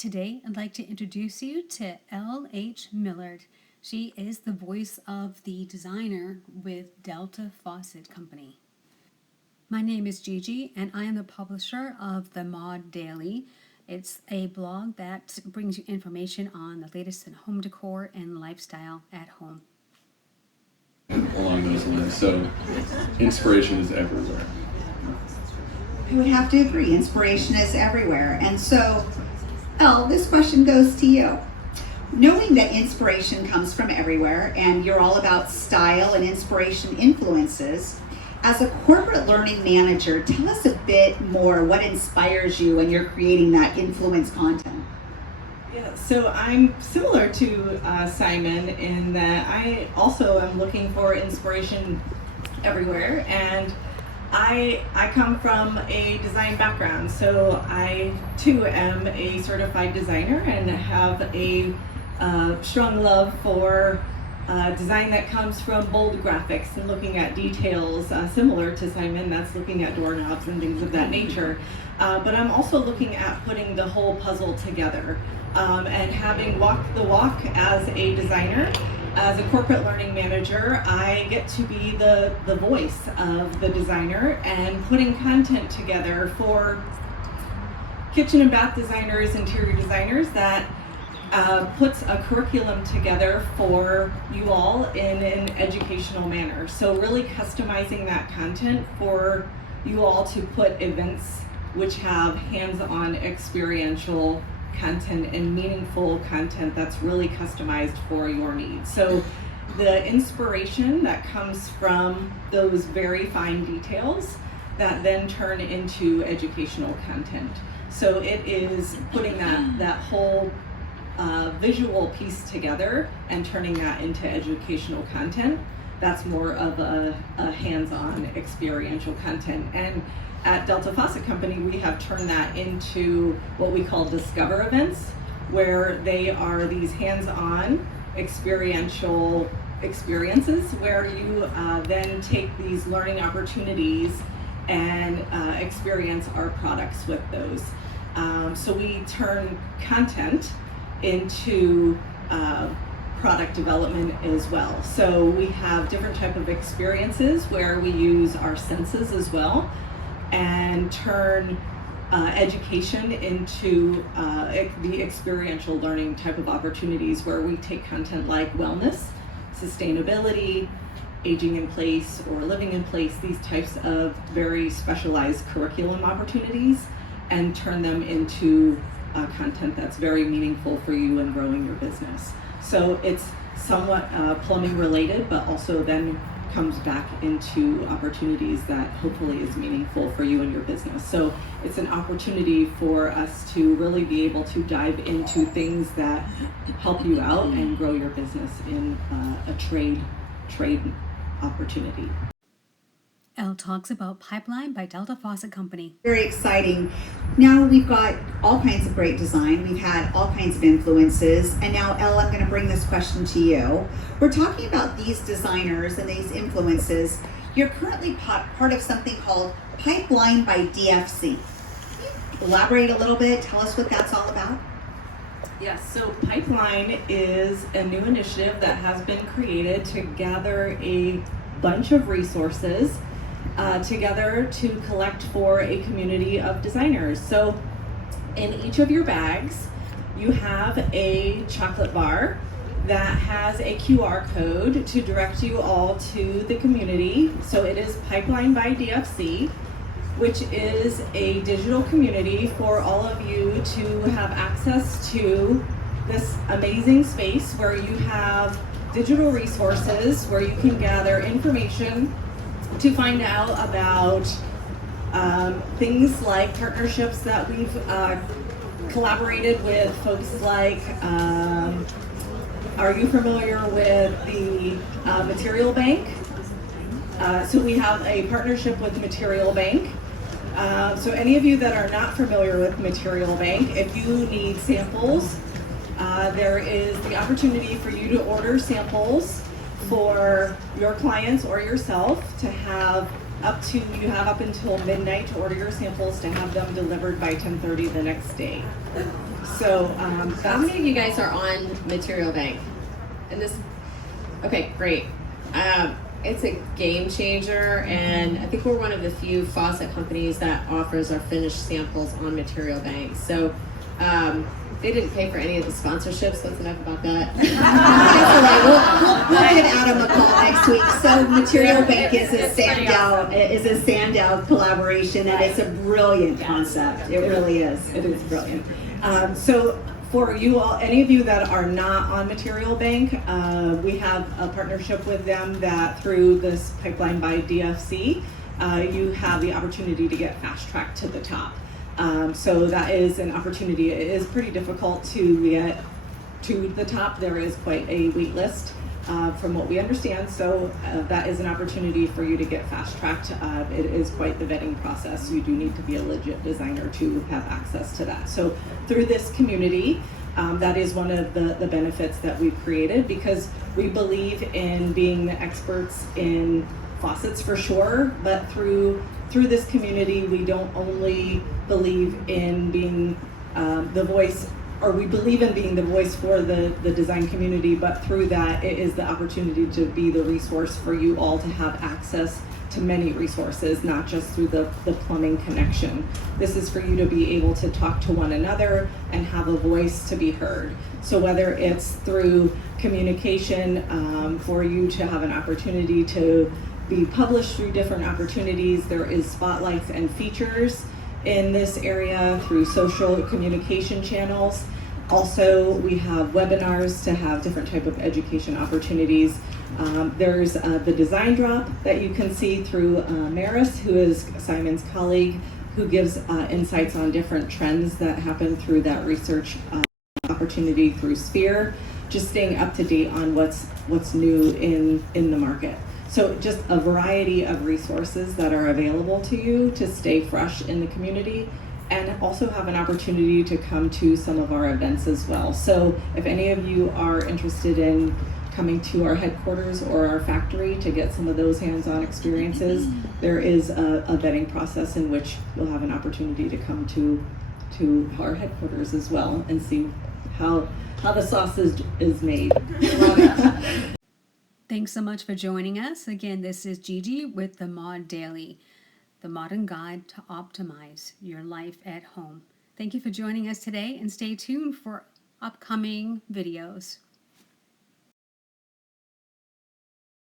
Today, I'd like to introduce you to Elle H-Millard. She is the voice of the designer with Delta Faucet Company. My name is Gigi, and I am the publisher of the Mod Daily. It's a blog that brings you information on the latest in home decor and lifestyle at home. Along those lines, so inspiration is everywhere. I would have to agree, inspiration is everywhere. And so, Elle, this question goes to you. Knowing that inspiration comes from everywhere and you're all about style and inspiration influences, as a corporate learning manager, tell us a bit more what inspires you when you're creating that influence content. Yeah, so I'm similar to Simon in that I also am looking for inspiration everywhere, and I come from a design background, so I too am a certified designer and have a strong love for design that comes from bold graphics and looking at details, similar to Simon, that's looking at doorknobs and things of that nature. But I'm also looking at putting the whole puzzle together and having walked the walk as a designer. As a corporate learning manager, I get to be the voice of the designer and putting content together for kitchen and bath designers, interior designers that puts a curriculum together for you all in an educational manner. So really customizing that content for you all to put events which have hands-on experiential content and meaningful content that's really customized for your needs. So the inspiration that comes from those very fine details that then turn into educational content. So it is putting that whole visual piece together and turning that into educational content. That's more of a hands-on experiential content. And at Delta Faucet Company, we have turned that into what we call Discover events, where they are these hands-on experiential experiences where you then take these learning opportunities and experience our products with those. So we turn content into product development as well. So we have different type of experiences where we use our senses as well and turn education into the experiential learning type of opportunities where we take content like wellness, sustainability, aging in place or living in place, these types of very specialized curriculum opportunities, and turn them into content that's very meaningful for you in growing your business. So it's somewhat plumbing related, but also then comes back into opportunities that hopefully is meaningful for you and your business. So it's an opportunity for us to really be able to dive into things that help you out and grow your business in a trade opportunity. Elle talks about Pipeline by Delta Faucet Company. Very exciting. Now we've got all kinds of great design. We've had all kinds of influences. And now, Elle, I'm going to bring this question to you. We're talking about these designers and these influences. You're currently part of something called Pipeline by DFC. Elaborate a little bit. Tell us what that's all about. Yes, so Pipeline is a new initiative that has been created to gather a bunch of resources together to collect for a community of designers. So in each of your bags, you have a chocolate bar that has a QR code to direct you all to the community. So it is Pipeline by DFC, which is a digital community for all of you to have access to this amazing space where you have digital resources where you can gather information to find out about things like partnerships that we've collaborated with folks like, are you familiar with the Material Bank? So we have a partnership with Material Bank. So any of you that are not familiar with Material Bank, if you need samples, there is the opportunity for you to order samples for your clients or yourself to have you have up until midnight to order your samples to have them delivered by 10:30 the next day. So How that's many of you guys are on Material Bank? And this, okay, great. It's a game changer, and I think we're one of the few faucet companies that offers our finished samples on Material Bank. So they didn't pay for any of the sponsorships. That's enough about that. That's all right. We'll give Adam a call next week. So Material Bank is a standout collaboration, and it's a brilliant concept. It really is. It is brilliant. So for you all, any of you that are not on Material Bank, we have a partnership with them that through this pipeline by DFC, you have the opportunity to get fast tracked to the top. So that is an opportunity. It is pretty difficult to get to the top. There is quite a wait list from what we understand. So that is an opportunity for you to get fast tracked. It is quite the vetting process. You do need to be a legit designer to have access to that. So through this community, that is one of the benefits that we've created, because we believe in being the experts in faucets for sure, but through this community, we don't only believe in being the voice, or we believe in being the voice for the design community, but through that, it is the opportunity to be the resource for you all to have access to many resources, not just through the plumbing connection. This is for you to be able to talk to one another and have a voice to be heard. So whether it's through communication, for you to have an opportunity to be published through different opportunities, there is spotlights and features in this area through social communication channels. Also, we have webinars to have different type of education opportunities. There's the design drop that you can see through Maris, who is Simon's colleague, who gives insights on different trends that happen through that research opportunity through Sphere, just staying up to date on what's new in the market. So just a variety of resources that are available to you to stay fresh in the community, and also have an opportunity to come to some of our events as well. So if any of you are interested in coming to our headquarters or our factory to get some of those hands-on experiences, there is a vetting process in which you'll have an opportunity to come to our headquarters as well and see how the sausage is made. Thanks so much for joining us. Again, this is Gigi with the Mod Daily, the modern guide to optimize your life at home. Thank you for joining us today, and stay tuned for upcoming videos.